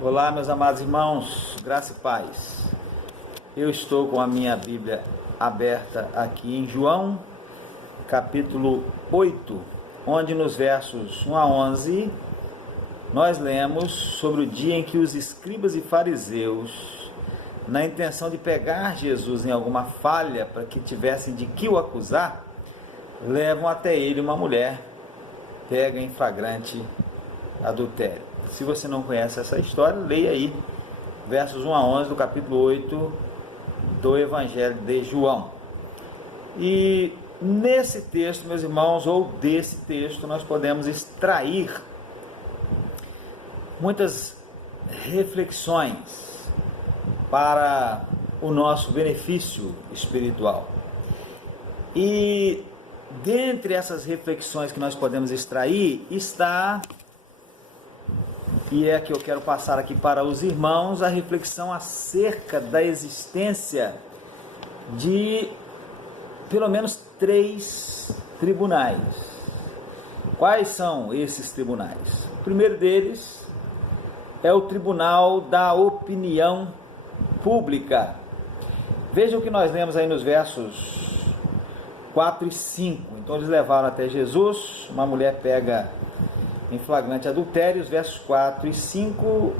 Olá, meus amados irmãos, graça e paz. Eu estou com a minha Bíblia aberta aqui em João, capítulo 8, onde nos versos 1 a 11, nós lemos sobre o dia em que os escribas e fariseus, na intenção de pegar Jesus em alguma falha para que tivessem de que o acusar, levam até ele uma mulher pega em flagrante adultério. Se você não conhece essa história, leia aí versos 1 a 11 do capítulo 8 do Evangelho de João. E nesse texto, meus irmãos, ou desse texto, nós podemos extrair muitas reflexões para o nosso benefício espiritual. E dentre essas reflexões que nós podemos extrair está, e é que eu quero passar aqui para os irmãos, a reflexão acerca da existência de pelo menos 3 tribunais. Quais são esses tribunais? O primeiro deles é o Tribunal da Opinião Pública. Vejam o que nós lemos aí nos versos 4 e 5. Então eles levaram até Jesus, uma mulher pega em flagrante adultério. Os versos 4 e 5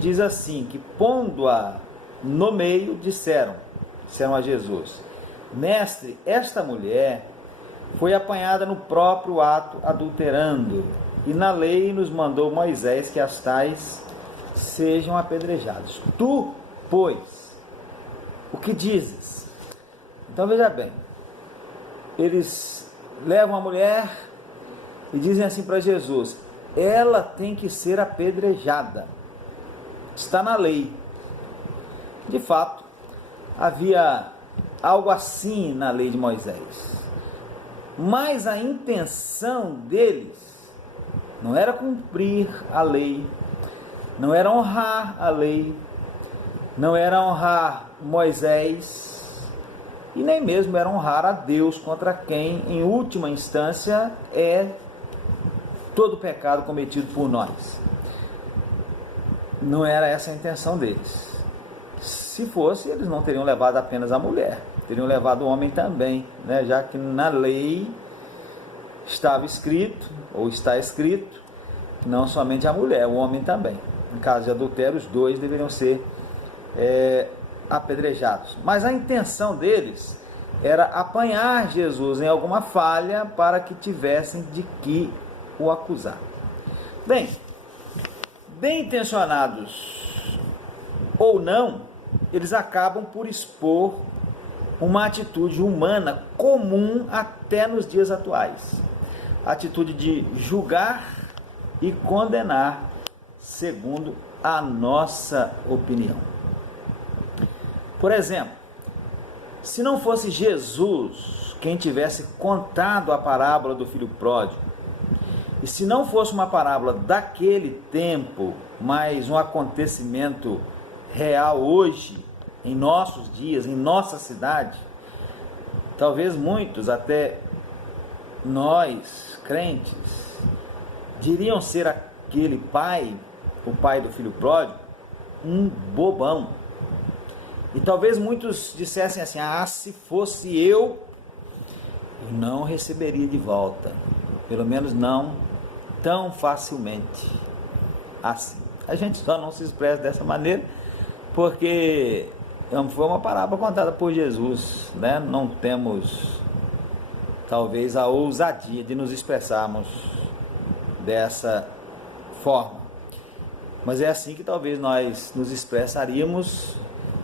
diz assim, que pondo-a no meio, disseram a Jesus: Mestre, esta mulher foi apanhada no próprio ato adulterando, e na lei nos mandou Moisés que as tais sejam apedrejados. Tu, pois, o que dizes? Então veja bem, eles levam a mulher e dizem assim para Jesus: ela tem que ser apedrejada, está na lei. De fato, havia algo assim na lei de Moisés, mas a intenção deles não era cumprir a lei, não era honrar a lei, não era honrar Moisés, e nem mesmo era honrar a Deus, contra quem, em última instância, é todo pecado cometido por nós. Não era essa a intenção deles. Se fosse, eles não teriam levado apenas a mulher, teriam levado o homem também, né? Já que na lei estava escrito, ou está escrito, não somente a mulher, o homem também. Em caso de adultério, os dois deveriam ser apedrejados. Mas a intenção deles era apanhar Jesus em alguma falha para que tivessem de que o acusar. Bem intencionados ou não, eles acabam por expor uma atitude humana comum até nos dias atuais. A atitude de julgar e condenar segundo a nossa opinião. Por exemplo, se não fosse Jesus quem tivesse contado a parábola do filho pródigo, e se não fosse uma parábola daquele tempo, mas um acontecimento real hoje, em nossos dias, em nossa cidade, talvez muitos, até nós, crentes, diriam ser aquele pai, o pai do filho pródigo, um bobão. E talvez muitos dissessem assim: se fosse eu não receberia de volta, pelo menos não tão facilmente assim. A gente só não se expressa dessa maneira porque foi uma parábola contada por Jesus, né? Não temos talvez a ousadia de nos expressarmos dessa forma, mas é assim que talvez nós nos expressaríamos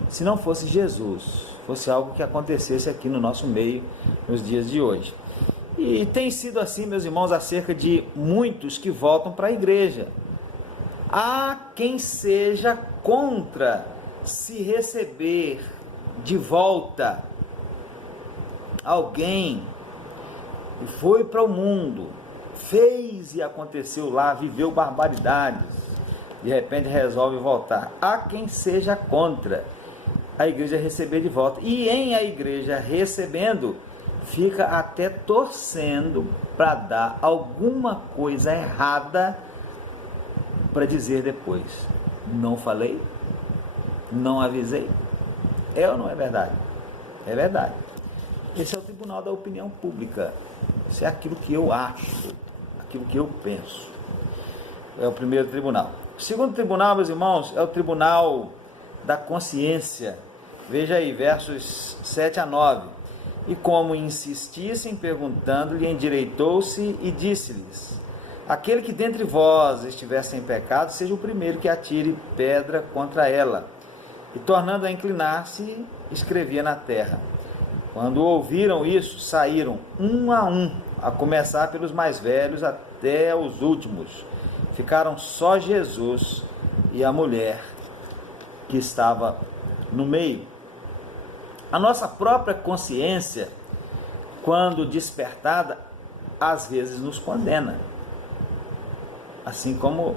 se não fosse Jesus, fosse algo que acontecesse aqui no nosso meio nos dias de hoje. E tem sido assim, meus irmãos, acerca de muitos que voltam para a igreja. Há quem seja contra se receber de volta alguém que foi para o mundo, fez e aconteceu lá, viveu barbaridades, de repente resolve voltar. Há quem seja contra a igreja receber de volta. E em a igreja recebendo, fica até torcendo para dar alguma coisa errada para dizer depois. Não falei? Não avisei? É ou não é verdade? É verdade. Esse é o tribunal da opinião pública. Isso é aquilo que eu acho, aquilo que eu penso. É o primeiro tribunal. O segundo tribunal, meus irmãos, é o tribunal da consciência. Veja aí, versos 7 a 9. E como insistissem, perguntando-lhe, endireitou-se e disse-lhes: aquele que dentre vós estiver sem pecado, seja o primeiro que atire pedra contra ela. E tornando a inclinar-se, escrevia na terra. Quando ouviram isso, saíram um, a começar pelos mais velhos até os últimos. Ficaram só Jesus e a mulher que estava no meio. A nossa própria consciência, quando despertada, às vezes nos condena. Assim como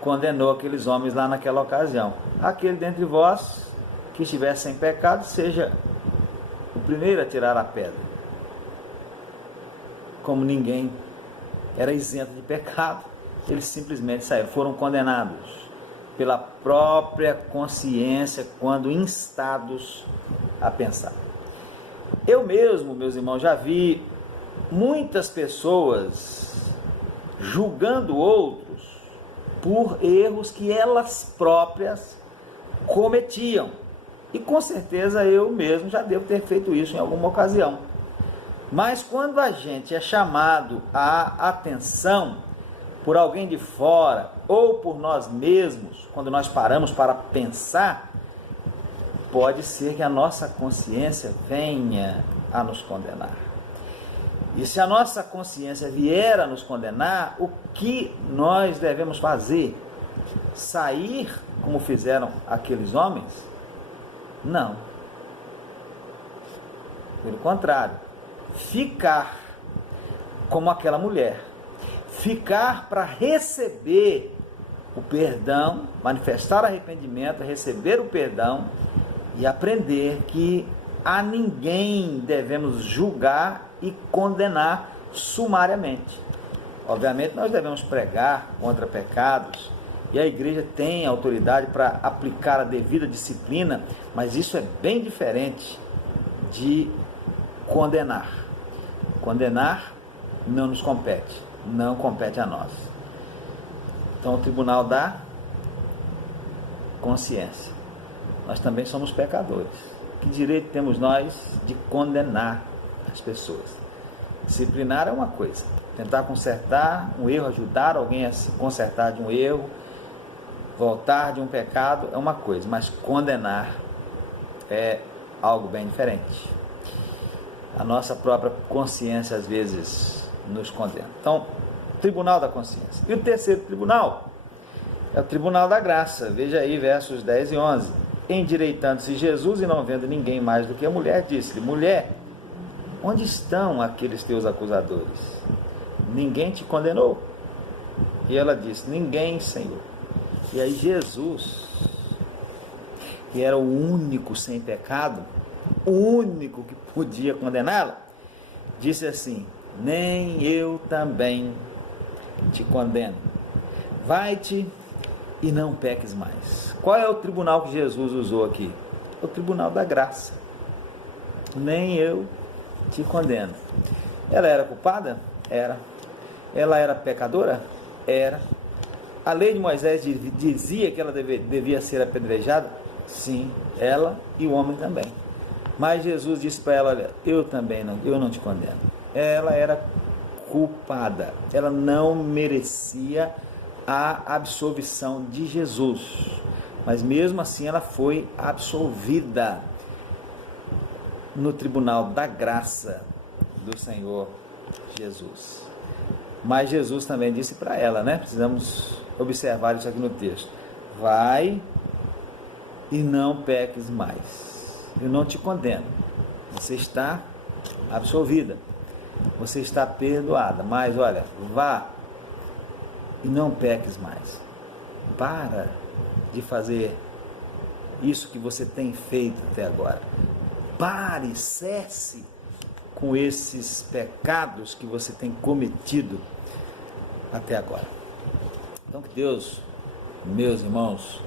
condenou aqueles homens lá naquela ocasião. Aquele dentre vós que estiver sem pecado, seja o primeiro a tirar a pedra. Como ninguém era isento de pecado, eles simplesmente saíram, foram condenados pela própria consciência quando instados a pensar. Eu mesmo, meus irmãos, já vi muitas pessoas julgando outros por erros que elas próprias cometiam. E com certeza eu mesmo já devo ter feito isso em alguma ocasião. Mas quando a gente é chamado à atenção por alguém de fora ou por nós mesmos, quando nós paramos para pensar, pode ser que a nossa consciência venha a nos condenar. E se a nossa consciência vier a nos condenar, o que nós devemos fazer? Sair como fizeram aqueles homens? Não. Pelo contrário, ficar como aquela mulher. Ficar para receber o perdão, manifestar arrependimento, receber o perdão e aprender que a ninguém devemos julgar e condenar sumariamente. Obviamente nós devemos pregar contra pecados e a igreja tem autoridade para aplicar a devida disciplina, mas isso é bem diferente de condenar. Condenar não nos compete, não compete a nós. Então o tribunal da consciência. Nós também somos pecadores. Que direito temos nós de condenar as pessoas? Disciplinar é uma coisa, tentar consertar um erro, ajudar alguém a se consertar de um erro, voltar de um pecado é uma coisa, mas condenar é algo bem diferente. A nossa própria consciência às vezes nos condena. Então, tribunal da consciência. E o terceiro tribunal é o tribunal da graça. Veja aí versos 10 e 11. Endireitando-se Jesus e não vendo ninguém mais do que a mulher, disse-lhe: mulher, onde estão aqueles teus acusadores? Ninguém te condenou? E ela disse: ninguém, Senhor. E aí Jesus, que era o único sem pecado, o único que podia condená-la, disse assim: nem eu também te condeno. Vai-te e não peques mais. Qual é o tribunal que Jesus usou aqui? O tribunal da graça. Nem eu te condeno. Ela era culpada? Era. Ela era pecadora? Era. A lei de Moisés dizia que ela devia ser apedrejada? Sim, ela e o homem também. Mas Jesus disse para ela: olha, eu não te condeno. Ela era culpada. Ela não merecia a absolvição de Jesus. Mas mesmo assim ela foi absolvida no tribunal da graça do Senhor Jesus. Mas Jesus também disse para ela, né? Precisamos observar isso aqui no texto: vai e não peques mais. Eu não te condeno. Você está absolvida. Você está perdoada. Mas olha, vá e não peques mais. Para de fazer isso que você tem feito até agora. Pare, cesse com esses pecados que você tem cometido até agora. Então que Deus meus irmãos,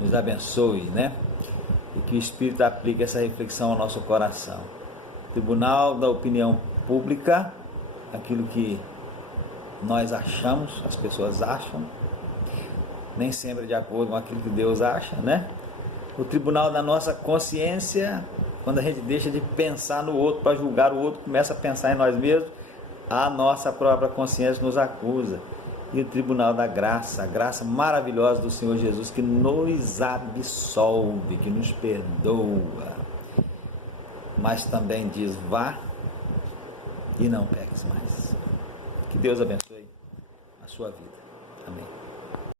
nos abençoe, né? E que o Espírito aplique essa reflexão ao nosso coração. Tribunal da opinião pública, aquilo que nós achamos, as pessoas acham, nem sempre de acordo com aquilo que Deus acha, né? O tribunal da nossa consciência, quando a gente deixa de pensar no outro para julgar o outro, começa a pensar em nós mesmos, a nossa própria consciência nos acusa. E o tribunal da graça, a graça maravilhosa do Senhor Jesus, que nos absolve, que nos perdoa, mas também diz: vá e não peques mais. Que Deus abençoe a sua vida. Amém.